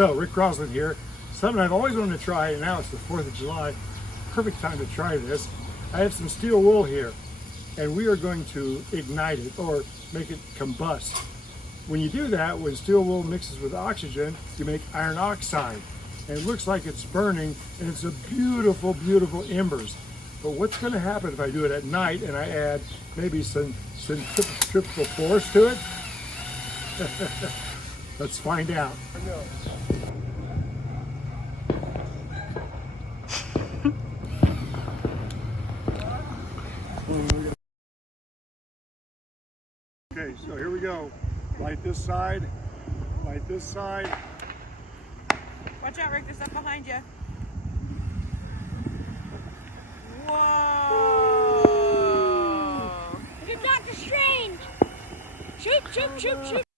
So, Rick Crosslin here. Something I've always wanted to try, and now it's the 4th of July. Perfect time to try this. I have some steel wool here, and we are going to ignite it or make it combust. When you do that, when steel wool mixes with oxygen, you make iron oxide. And it looks like it's burning, and it's a beautiful, beautiful embers. But what's going to happen if I do it at night and I add maybe some centrifugal force to it? Let's find out. Okay, so here we go. Light this side, light this side. Watch out, Rick, there's stuff behind you. Whoa! Look at Dr. Strange! Shoot, shoot, shoot, shoot!